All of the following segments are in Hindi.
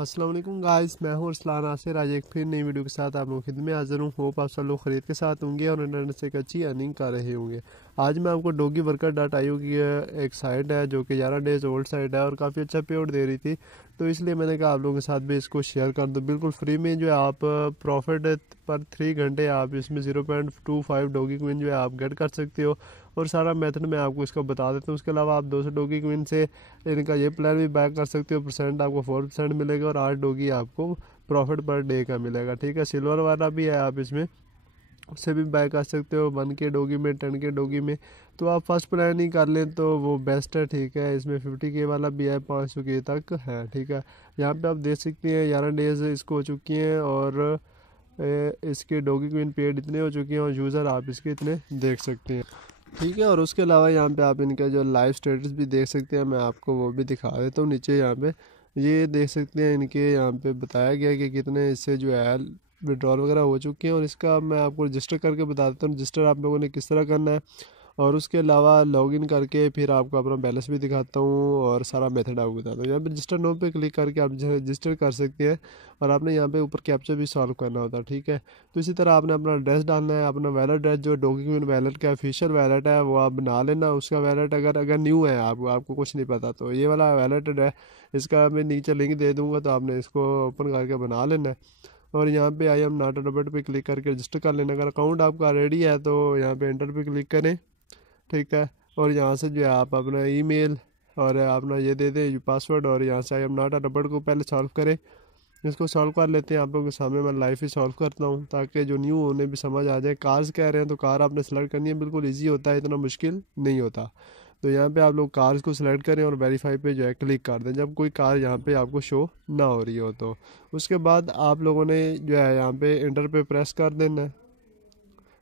अस्सलाम वालेकुम गाइस, मैं हूँ अरसलान नासिर। आज एक फिर नई वीडियो के साथ आप लोगों की खिदमत में हाजिर हूँ। होप आप सब लोग खरीद के साथ होंगे और इंटरनेट से एक अच्छी अर्निंग कर रहे होंगे। आज मैं आपको dogeworker.io की एक साइट है जो कि 11 डेज ओल्ड साइट है और काफ़ी अच्छा पे आउट दे रही थी, तो इसलिए मैंने कहा आप लोगों के साथ भी इसको शेयर कर दूँ बिल्कुल फ्री में। जो है आप प्रॉफिट पर 3 घंटे आप इसमें 0.25 डॉगी क्विन जो है आप गेट कर सकते हो, और सारा मेथड मैं आपको इसका बता देता हूँ। उसके अलावा आप 200 डॉगी क्विन से इनका ये प्लान भी बाय कर सकते हो। परसेंट आपको 4% मिलेगा और 8 डॉगी आपको प्रॉफिट पर डे का मिलेगा। ठीक है, सिल्वर वाला भी है, आप इसमें उससे भी बाय कर सकते हो 1 के डॉगी में, 10 के डॉगी में। तो आप फर्स्ट प्लान ही कर लें तो वो बेस्ट है। ठीक है, इसमें 50 के वाला भी है, 500 के तक है। ठीक है, यहाँ पे आप देख सकते हैं 11 डेज इसको हो चुकी हैं और इसके डॉगी क्वीन पेड इतने हो चुके हैं और यूज़र आप इसके इतने देख सकते हैं। ठीक है, और उसके अलावा यहाँ पे आप इनका जो लाइव स्टेटस भी देख सकते हैं, मैं आपको वो भी दिखा देता हूँ। नीचे यहाँ पे ये देख सकते हैं, इनके यहाँ पे बताया गया कि कितने इससे जो है विड्रॉल वगैरह हो चुके हैं। और इसका मैं आपको रजिस्टर करके बता देता हूँ, रजिस्टर आप लोगों ने किस तरह करना है। और उसके अलावा लॉगिन करके फिर आपको अपना बैलेंस भी दिखाता हूँ और सारा मेथड आपको बताता हूँ। यहाँ पे रजिस्टर नो पे क्लिक करके आप रजिस्टर कर सकते हैं और आपने यहाँ पे ऊपर कैप्चा भी सॉल्व करना होता है। ठीक है, तो इसी तरह आपने अपना एड्रेस डालना है, अपना वैलेट एड्रेस जो डॉगीक्विन वैलेट का ऑफिशियल वैलेट है वो आप बना लेना। उसका वैलेट अगर न्यू है, आपको कुछ नहीं पता, तो ये वाला वैलेट है, इसका मैं नीचे लिंक दे दूँगा, तो आपने इसको ओपन करके बना लेना है। और यहाँ पे I am not a robot पे क्लिक करके रजिस्टर कर लेना। अगर अकाउंट आपका रेडी है तो यहाँ पे एंटर पे क्लिक करें। ठीक है, और यहाँ से जो है आप अपना ईमेल और अपना ये दे दें पासवर्ड, और यहाँ से I am not a robot को पहले सॉल्व करें। इसको सॉल्व कर लेते हैं, आप लोगों के सामने मैं लाइव ही सॉल्व करता हूँ ताकि जो न्यू उन्हें भी समझ आ जाए। कार्स कह रहे हैं तो कार आपने सेलेक्ट करनी है, बिल्कुल ईजी होता है, इतना मुश्किल नहीं होता। तो यहाँ पे आप लोग कार्स को सिलेक्ट करें और वेरीफाई पे जो है क्लिक कर दें जब कोई कार यहाँ पे आपको शो ना हो रही हो। तो उसके बाद आप लोगों ने जो है यहाँ पे इंटर पे प्रेस कर देना है।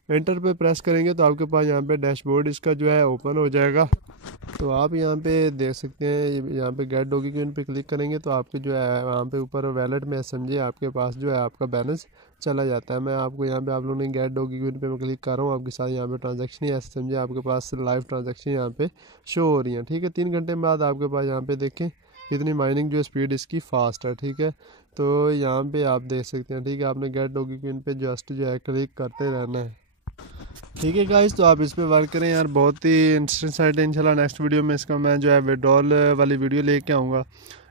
एंटर पे प्रेस करेंगे तो आपके पास यहाँ पे डैशबोर्ड इसका जो है ओपन हो जाएगा। तो आप यहाँ पे देख सकते हैं, यहाँ पे गेट डॉगी क्विन पे क्लिक करेंगे तो आपके जो है वहाँ पे ऊपर वैलेट में समझिए आपके पास जो है आपका बैलेंस चला जाता है। मैं आपको यहाँ पे आप लोगों ने गेट डॉगी क्विन पे मैं क्लिक कर रहा हूँ, आपके साथ यहाँ पे ट्रांजैक्शन ही ऐसे समझिए आपके पास लाइव ट्रांजैक्शन यहाँ पे शो हो रही है। ठीक है, 3 घंटे बाद आपके पास यहाँ पे देखें इतनी माइनिंग जो स्पीड इसकी फास्ट है। ठीक है, तो यहाँ पे आप देख सकते हैं। ठीक है, आपने गेट डॉगी क्विन पे जस्ट जो है क्लिक करते रहना है। ठीक है गाइस, तो आप इस पे वर्क करें यार, बहुत ही इंटरेस्टिंग साइट है। इंशाल्लाह नेक्स्ट वीडियो में इसका मैं जो है विड्रॉल वाली वीडियो लेके आऊँगा,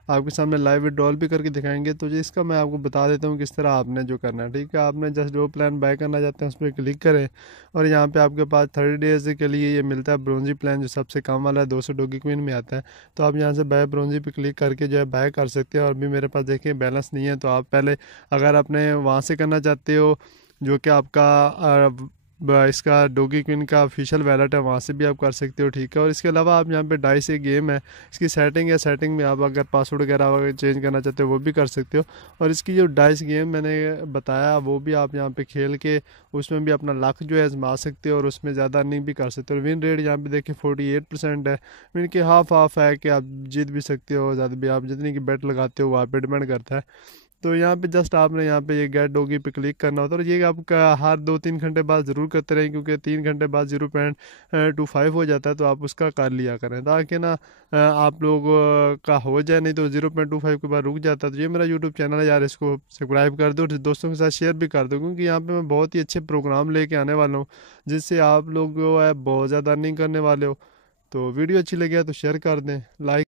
आपके सामने लाइव विड्रॉल भी करके दिखाएंगे। तो जी इसका मैं आपको बता देता हूँ किस तरह आपने जो करना है। ठीक है, आपने जस्ट जो प्लान बाय करना चाहते हैं उस पर क्लिक करें और यहाँ पे आपके पास 30 डेज़ के लिए ये मिलता है ब्रोंजी प्लान, जो सबसे कम वाला है, 200 डॉगी क्वीन में आता है। तो आप यहाँ से बाय ब्रोंजी पे क्लिक करके जो है बाय कर सकते हैं। और भी मेरे पास देखिए बैलेंस नहीं है, तो आप पहले अगर अपने वहाँ से करना चाहते हो जो कि आपका इसका डॉगी क्वीन का ऑफिशियल वैलेट है, वहाँ से भी आप कर सकते हो। ठीक है, और इसके अलावा आप यहाँ पे डाइस एक गेम है, इसकी सेटिंग है, सेटिंग में आप अगर पासवर्ड वगैरह चेंज करना चाहते हो वो भी कर सकते हो। और इसकी जो डाइस गेम मैंने बताया वो भी आप यहाँ पे खेल के उसमें भी अपना लक जो है आजमा सकते हो और उसमें ज़्यादा अर्निंग भी कर सकते हो। विन रेट यहाँ पे देखिए 48% है, विन की हाफ है कि आप जीत भी सकते हो, ज़्यादा भी आप जितनी की बेट लगाते हो वहाँ पर डिपेंड करता है। तो यहाँ पे जस्ट आपने यहाँ पे ये गेट डॉगी पे क्लिक करना होता है और ये आपका हर 2-3 घंटे बाद ज़रूर करते रहें, क्योंकि 3 घंटे बाद 0.25 हो जाता है, तो आप उसका कर लिया करें ताकि ना आप लोग का हो जाए, नहीं तो 0.25 के बाद रुक जाता है। तो ये मेरा यूट्यूब चैनल है यार, इसको सब्सक्राइब कर दो, दोस्तों के साथ शेयर भी कर दो, क्योंकि यहाँ पर मैं बहुत ही अच्छे प्रोग्राम लेके आने वाला हूँ जिससे आप लोग जो है बहुत ज़्यादा अर्निंग करने वाले हो। तो वीडियो अच्छी लगी है तो शेयर कर दें, लाइक